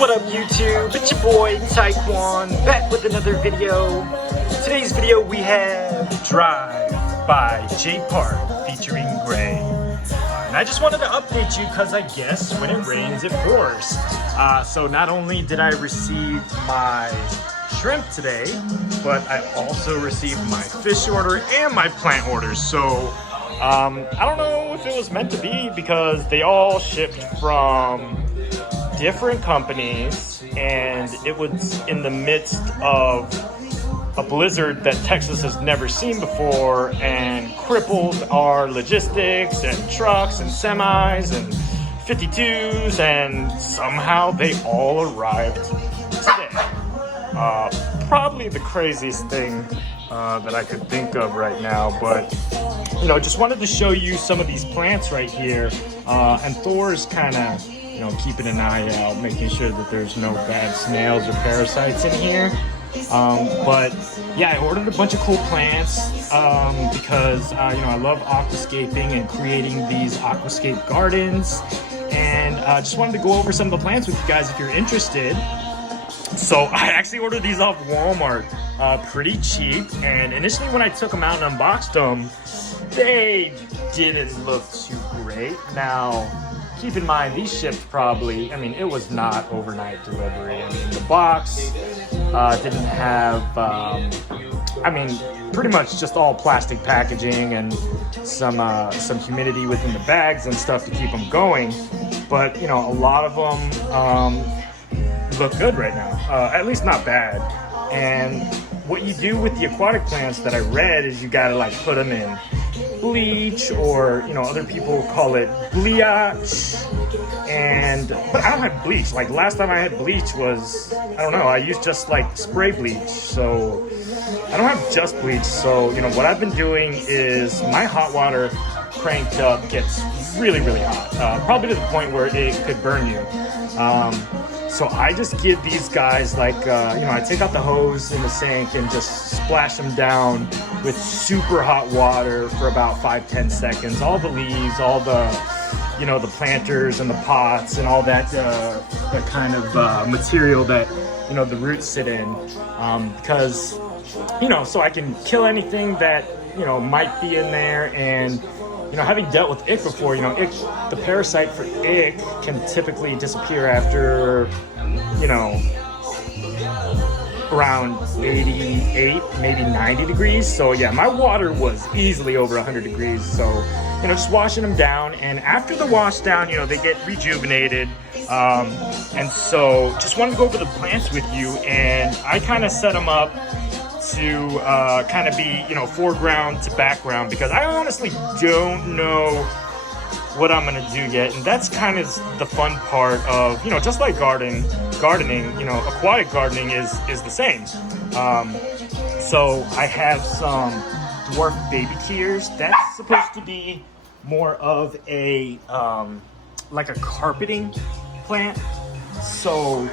What up YouTube? It's your boy Taekwon back with another video. Today's video we have Drive by J Park featuring Gray. And I just wanted to update you because I guess when it rains it pours. So not only did I receive my shrimp today, but I also received my fish order and my plant orders. So I don't know if it was meant to be because they all shipped from different companies and it was in the midst of a blizzard that Texas has never seen before and crippled our logistics and trucks and semis and 52s, and somehow they all arrived today. Probably the craziest thing that I could think of right now, but you know, just wanted to show you some of these plants right here. And Thor's kind of, you know, keeping an eye out, making sure that there's no bad snails or parasites in here. But yeah, I ordered a bunch of cool plants because, you know, I love aquascaping and creating these aquascape gardens. And just wanted to go over some of the plants with you guys if you're interested. So I actually ordered these off Walmart, pretty cheap. And initially when I took them out and unboxed them, they didn't look too great. Now, keep in mind, these shipped probably, I mean, it was not overnight delivery. I mean, the box didn't have, I mean, pretty much just all plastic packaging and some humidity within the bags and stuff to keep them going. But, you know, a lot of them look good right now, at least not bad. And what you do with the aquatic plants that I read is you gotta like put them in bleach, or you know, other people call it bleach, but I don't have bleach. Like last time I had bleach was, I don't know, I used just like spray bleach, so I don't have just bleach. So you know, what I've been doing is my hot water cranked up gets really hot, probably to the point where it could burn you. So I just give these guys like, you know, I take out the hose in the sink and just splash them down with super hot water for about 5-10 seconds. All the leaves, all the, you know, the planters and the pots and all that, that kind of material that, you know, the roots sit in. Because, you know, so I can kill anything that, you know, might be in there. And you know, having dealt with ick before, you know, ick, the parasite for ick can typically disappear after, you know, around 88, maybe 90 degrees. So yeah, my water was easily over 100 degrees. So, you know, just washing them down, and after the wash down, you know, they get rejuvenated. And so just wanted to go over the plants with you, and I kind of set them up to kind of be, you know, foreground to background, because I honestly don't know what I'm gonna do yet. And that's kind of the fun part of, you know, just like gardening, you know, aquatic gardening is the same. So I have some dwarf baby tears. That's supposed to be more of a like a carpeting plant. So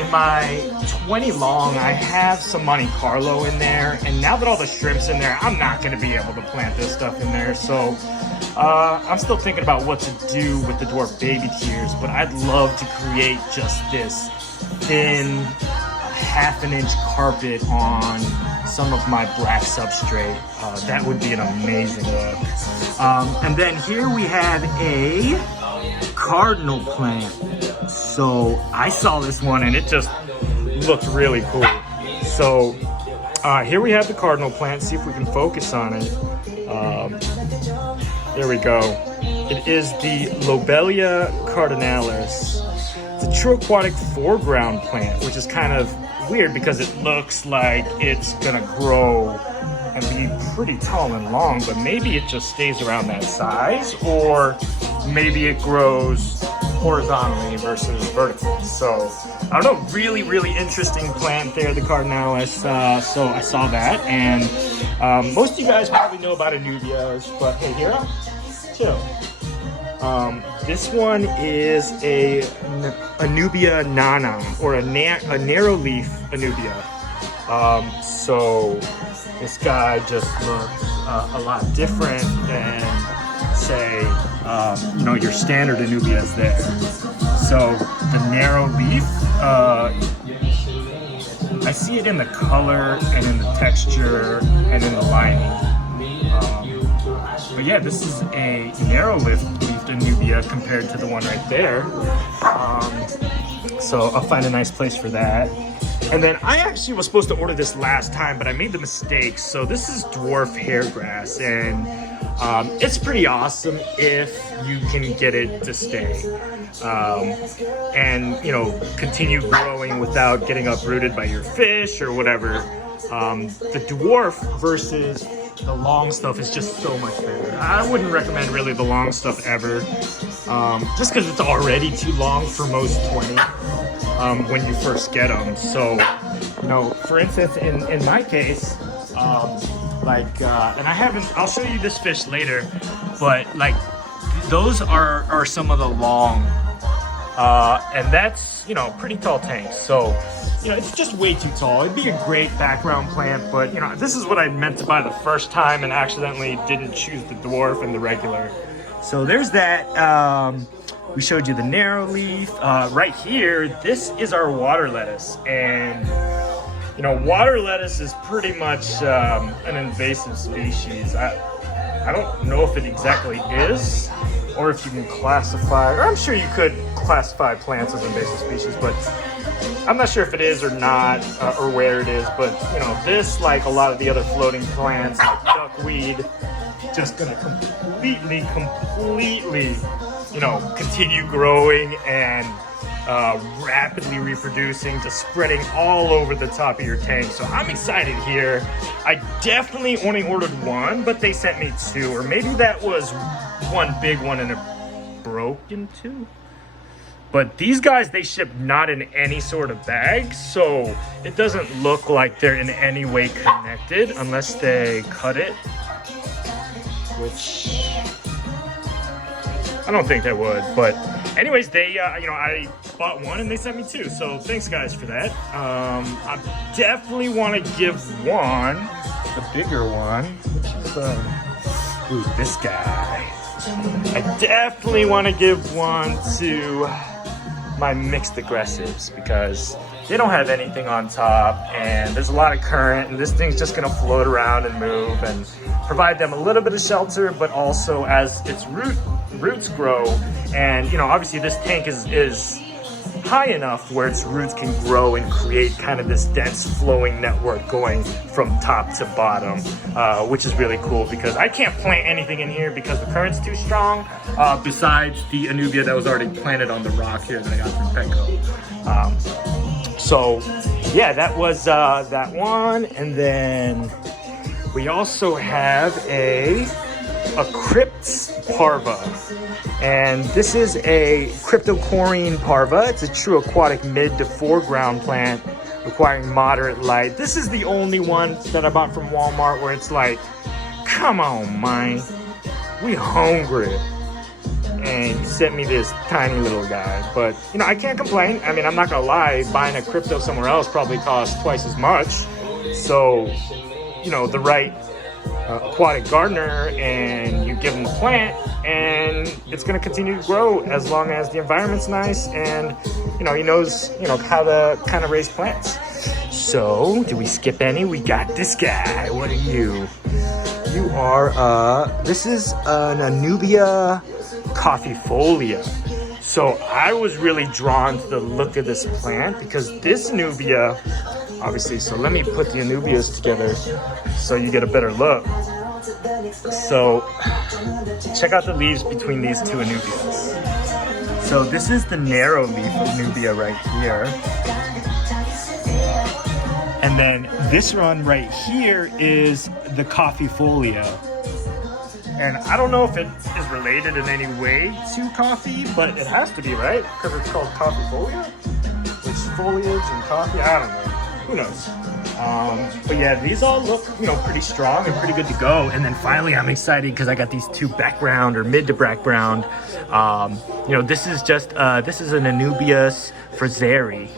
in my 20 long, I have some Monte Carlo in there, and now that all the shrimp's in there, I'm not going to be able to plant this stuff in there. So I'm still thinking about what to do with the dwarf baby tears, but I'd love to create just this thin half-an-inch carpet on some of my black substrate. That would be an amazing look. And then here we have a cardinal plant. So I saw this one and it just looked really cool. So here we have the cardinal plant. See if we can focus on it. There we go. It is the Lobelia cardinalis. It's a true aquatic foreground plant, which is kind of weird because it looks like it's gonna grow and be pretty tall and long, but maybe it just stays around that size, or maybe it grows horizontally versus vertically. So I don't know, really interesting plant there, the cardinalis. So I saw that, and most of you guys probably know about anubias, but hey, Hira, chill. This one is a Anubia nana, or a narrow leaf Anubia. So this guy just looks a lot different than, say, you know, your standard Anubias there. So the narrow leaf, I see it in the color and in the texture and in the lining. But yeah, this is a narrow leafed Anubia compared to the one right there. So I'll find a nice place for that. And then I actually was supposed to order this last time, but I made the mistake. So this is dwarf hairgrass, and it's pretty awesome if you can get it to stay. And you know, continue growing without getting uprooted by your fish or whatever. The dwarf versus the long stuff is just so much better. I wouldn't recommend really the long stuff ever, just because it's already too long for most 20 when you first get them. So, you know, for instance, in my case, and I'll show you this fish later, but like those are some of the long, and that's, you know, pretty tall tanks. So, you know, it's just way too tall. It'd be a great background plant, but you know, this is what I meant to buy the first time and accidentally didn't choose the dwarf and the regular. So there's that. We showed you the narrow leaf. Right here, this is our water lettuce. And you know, water lettuce is pretty much an invasive species. I don't know if it exactly is, or if you can classify, or I'm sure you could classify plants as invasive species, but I'm not sure if it is or not, or where it is. But you know, this, like a lot of the other floating plants like duckweed, just gonna completely, you know, continue growing and rapidly reproducing, just spreading all over the top of your tank. So I'm excited here. I definitely only ordered one, but they sent me two, or maybe that was one big one and it broke in two. But these guys, they ship not in any sort of bag, so it doesn't look like they're in any way connected unless they cut it, which I don't think they would. But anyways, they, you know, I bought one and they sent me two, so thanks guys for that. I definitely want to give one, the bigger one, which is, ooh, this guy. I definitely want to give one to my mixed aggressives because they don't have anything on top and there's a lot of current, and this thing's just gonna float around and move and provide them a little bit of shelter, but also as its roots grow, and you know, obviously this tank is high enough where its roots can grow and create kind of this dense flowing network going from top to bottom, which is really cool because I can't plant anything in here because the current's too strong, besides the Anubia that was already planted on the rock here that I got from Petco. So yeah, that was that one. And then we also have a crypt parva, and this is a cryptocorine parva. It's a true aquatic mid to foreground plant requiring moderate light. This is the only one that I bought from Walmart where it's like, come on, man, we hungry, and you sent me this tiny little guy. But you know, I can't complain. I mean, I'm not gonna lie, buying a crypto somewhere else probably costs twice as much. So you know, the right aquatic gardener, and you give him a plant and it's going to continue to grow as long as the environment's nice and you know, he knows, you know, how to kind of raise plants. So do we skip any? We got this guy. What are you? You are this is an Anubia coffeefolia. So I was really drawn to the look of this plant because this Anubia, obviously, so let me put the Anubias together so you get a better look. So check out the leaves between these two Anubias. So this is the narrow leaf Anubia right here. And then this one right here is the coffeefolia. And I don't know if it is related in any way to coffee, but it has to be, right? Because it's called coffeefolia, which foliage and coffee, I don't know. Who knows? But yeah, these all look, you know, pretty strong and pretty good to go. And then finally, I'm excited because I got these two background or mid to background. You know, this is just this is an Anubias frazeri,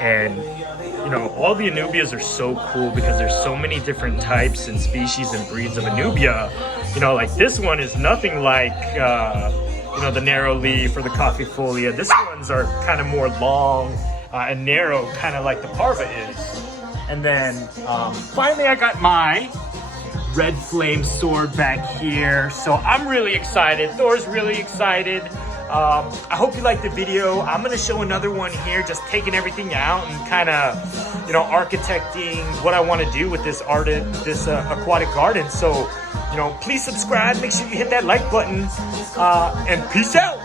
and you know, all the Anubias are so cool because there's so many different types and species and breeds of Anubia. You know, like this one is nothing like you know, the narrow leaf or the coffee folia. This ones are kind of more long and narrow, kind of like the parva is. And then finally I got my red flame sword back here. So I'm really excited. Thor's really excited. I hope you liked the video. I'm gonna show another one here, just taking everything out and kind of, you know, architecting what I want to do with this aquatic garden. So, you know, please subscribe, make sure you hit that like button, and peace out.